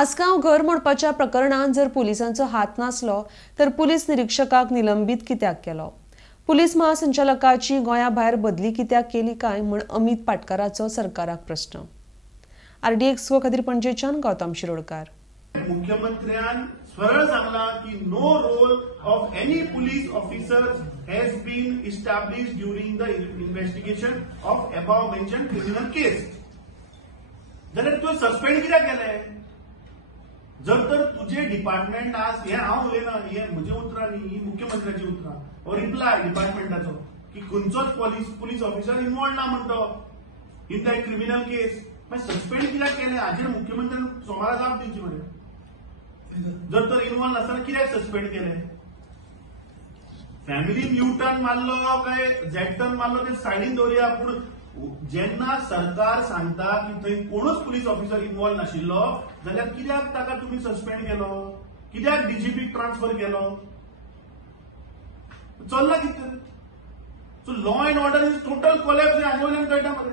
आसगांव घर मोडपाच्या प्रकरणात जर पुलिसांचो हात नासलो तर पुलीस निरीक्षकाक निलंबित कित्याक केलो? पुलीस महासंचालकाची गोंया भायर बदली कित्याक केली काय म्हण अमित पाटकराचो सरकाराक प्रश्न। RDX खातीर पणजेच्यान गौतम शिरोडकार। मुख्यमंत्र्यान सरळ सांगला की no role of any police officer has been established during the investigation of above mention criminal case. जाल्यार तू सस्पेंड कित्याक केले? जर तर तुझे डिपार्टमेंट आज हे हांव उलयना, हे म्हजे उतरां न्ही, ही मुख्यमंत्र्याची उतरां हो रिप्लाय डिपार्टमेंटाचो की खंयचोच पुलीस ऑफिसर इन्वॉल्व ना म्हणतो in that criminal case. Suspend कित्याक केले हाजेर मुख्यमंत्र्यान सोमारा जाप दिवची मरे। जर तर इन्वॉल्व नासतना कित्याक सस्पेंड केले? फॅमिलीन यू टर्न मारलो काय झेड टर्न मारलो ते सायडीन दवरया, पूण जेन्ना सरकार सांगता की थंय कोणूच पुलीस ऑफिसर इन्वॉल्व नाशिल्लो जाल्यार कित्याक ताका तुम्ही सस्पेंड केलो? कित्याक डीजीपीक ट्रान्सफर केलो? चल्ला कितें? So law and order is total collapse हे हाजे वयल्यान कळटा मरे।